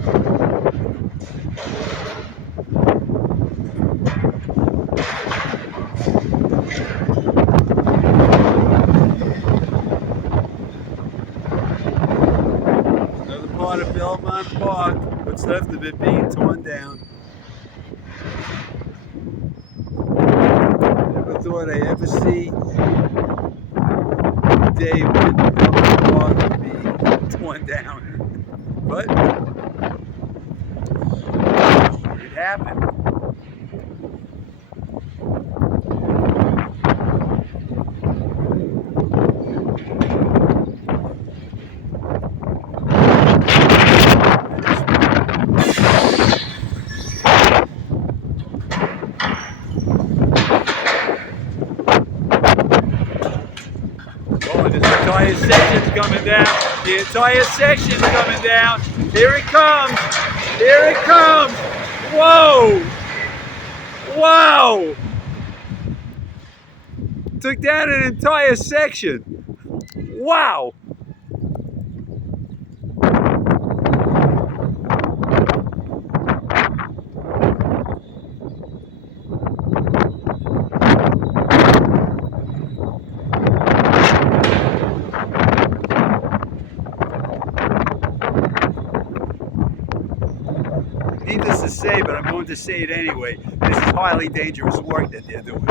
Another part of Belmont Park, what's left of it being torn down. Never thought I'd ever see a day when Belmont Park would be torn down. But it happened. Oh, this entire section's coming down. The entire section's coming down. Here it comes. Here it comes. Whoa. Wow. Took down an entire section. Wow. Needless to say, but I'm going to say it anyway, this is highly dangerous work that they're doing.